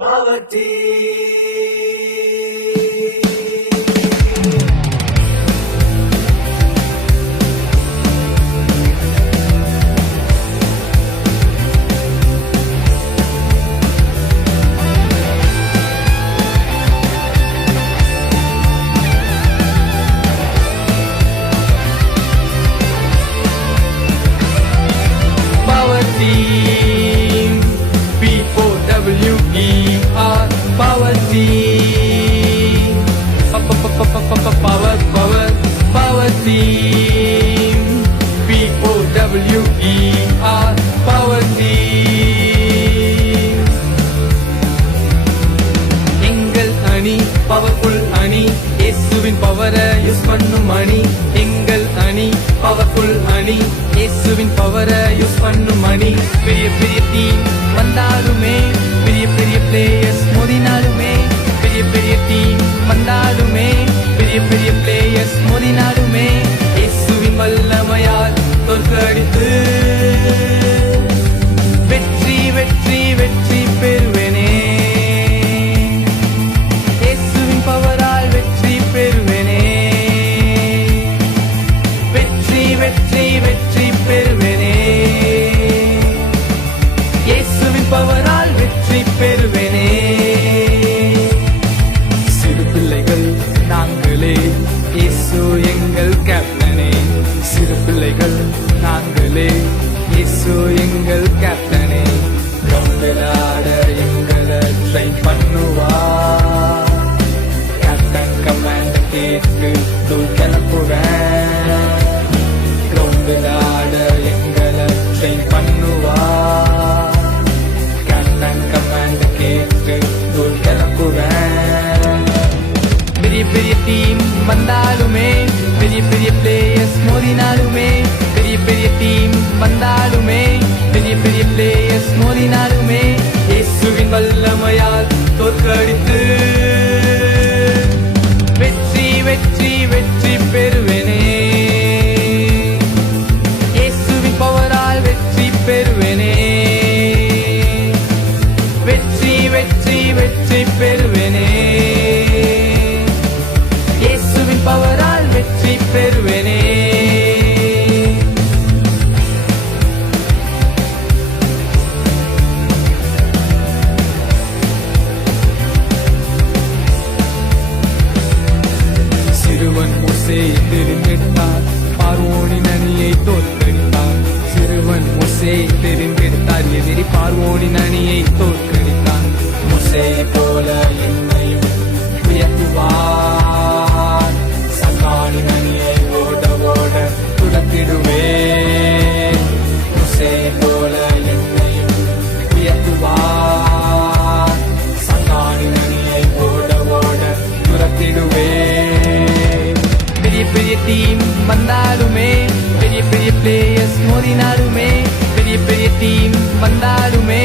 Power team, power team, POWER, power team. எங்கள் அணி powerful அணி, இயேசுவின் பவரை யூஸ் பண்ணும் அணி. எங்கள் அணி பவர்ஃபுல் அணி, இயேசுவின் பவரை யூஸ் பண்ணும் அணி. பெரிய பெரிய டீம் வந்தாலுமே, பெரிய பெரிய பிளேயர்ஸ் மோதினாலுமே, பெரிய பெரிய டீம் வந்தாலுமே, பெரிய பெரிய பிளேயர்ஸ் மோதினாலுமே, இயேசுவின் வல்லமையால் தோற்கடித்து வெற்றி வெற்றி வெற்றி பெறுவேனே. இயேசுவின் பவரால் வெற்றி பெறுவேனே. வெற்றி வெற்றி வெற்றி பெறுவேனே. இயேசுவின் பவரால் வெற்றி பெறுவேனே. சிறு பிள்ளைகள் நாங்களே, இயேசு எங்கள் கேப்டனே. சிறு பிள்ளைகள் நாங்களே, இயேசு எங்கள் கேப்டனே. கிரவுண்டில் ஆட எங்களை ட்ரெயின் பண்ணுவார். கேப்டன் கமாண்ட் கேட்டு தூள் கிளப்புவேன். கிரவுண்டில் ஆட எங்களை ட்ரெயின் பண்ணுவார். கேப்டன் கமாண்ட் கேட்டு தூள் கிளப்புவேன். பெரிய பெரிய டீம் வந்தாலுமே, பெரிய பெரிய பிளேயர்ஸ் மோதினாலுமே, பெரிய பெரிய டீம் வந்தாலுமே, பெரிய பெரிய பிளேயர்ஸ் மோதினாலுமே, இயேசுவின் வல்லமையால் தோற்கடித்து வெற்றி வெற்றி வெற்றி பெறுவேனே. இயேசுவின் பவரால் வெற்றி பெறுவேனே. வெற்றி வெற்றி வெற்றி பெறுவேனே. இயேசுவின் பவரால் வெற்றி பெறுவேனே. சிறுவன் மோசேயை தெரிந்தெடுத்தார், பார்வோனின் அணியை தோற்கடித்தார். சிறுவன் மோசேயை தெரிந்தெடுத்தார், எதிரி பார்வோனின் அணியை தோற்கடித்தார். மோசேயை போல என்னையும் உயர்த்துவார். சத்தானின் அணியை ஓட ஓட துரத்திடுவேன். மோசேயை போல என்னையும் உயர்த்துவார். சத்தானின் அணியை ஓட ஓட துரத்திடுவேன். பெரிய பெரிய டீம் வந்தாலுமே, பெரிய பெரிய பிளேயர்ஸ் மோதினாலுமே, பெரிய பெரிய டீம் வந்தாலுமே,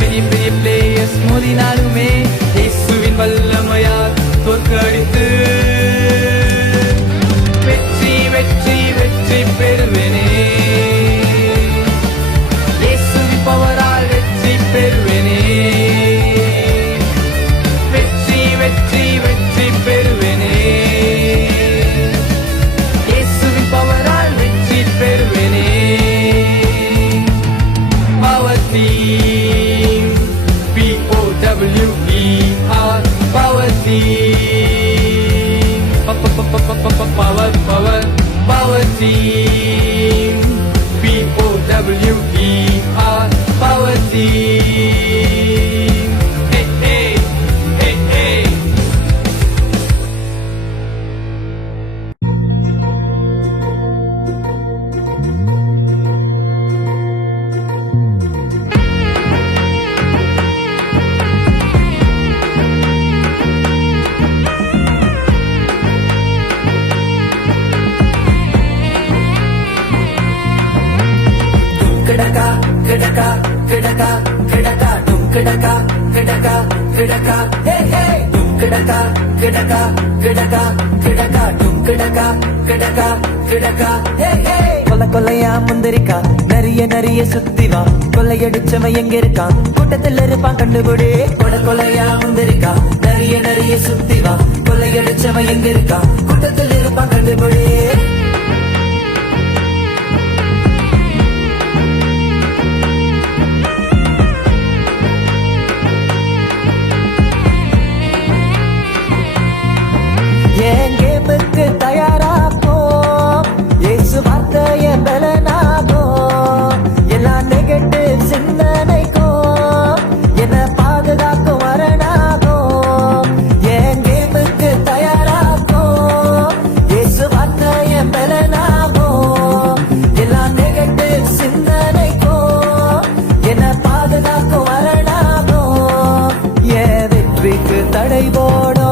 பெரிய பெரிய பிளேயர்ஸ் மோதினாலுமே, இயேசுவின் வல்லமையால் தோற்கடித்து வெற்றி வெற்றி வெற்றி பெறுவேனே. இயேசுவின் பவரால் வெற்றி பெறுவேனே. வெற்றி வெற்றி வெற்றி பெறுவேனே. இயேசுவின் பவரால் வெற்றி பெறுவேனே. Power team, POWER, power team, power power power team, POWER, power team. Hey hey hey hey. Kedaka, kedaka, kedaka, kedaka, dum kedaka, kedaka, kedaka, hey hey, dum கிடக்கா கிடக்கா கிடக்கா கிடக்கா டும் கிடக்கா கிடக்கா கிடக்கா ஹே ஹே கொல்ல கொல்லையா முந்திரிக்கா நிறைய நிறைய சுத்திவா கொள்ளையடிச்சவன் எங்க இருக்கான் கூட்டத்தில் இருப்பான் கண்டுபிடி கொல கொலையா முந்திரிக்கா நிறைய நிறைய சுத்திவா கொள்ளையடிச்சவன் எங்க இருக்கான் கூட்டத்தில் இருப்பான் கண்டுபிடி என் கேமுக்கு தயாராகும் இயேசு வார்த்தைய பலனாகும் எல்லா நெகட்டிவ் சிந்தனைக்கும் என்ன பாதுகாக்கும் வரனாகும் என் கேமுக்கு தயாராகும் இயேசு வார்த்தைய பலனாகும் எல்லா நெகட்டிவ் சிந்தனைக்கும் என்ன பாதுகாக்கும் வரனாகும் என் வெற்றிக்கு தடை போடும்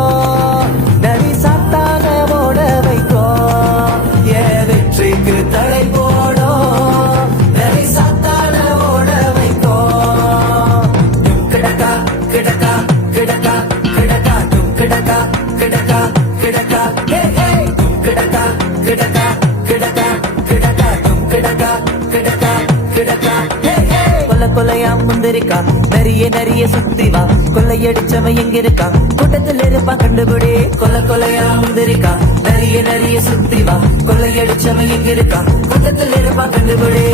தடை போடும் நரி சாத்தான ஓட வைக்கும் கிடக்கா கிடக்கா கிடக்கா கிடக்கா டும் கிடக்கா கிடக்கா கிடக்கா ஹே ஹே கிடக்கா கிடக்கா கிடக்கா கிடக்கா டும் கிடக்கா கிடக்கா கிடக்கா ஹே ஹே கொல்ல கொலையா முந்திரிக்கா நிறைய நிறைய சுத்திவா கொள்ளையடிச்சவன் எங்க இருக்கான் கூட்டத்தில் இருப்பான் கண்டுபிடி கொல்ல கொலையா முந்திரிக்கா நிறைய நிறைய சுத்திவா கொள்ளையடிச்சவன் எங்க இருக்கான் கூட்டத்தில் இருப்பான் கண்டுபிடி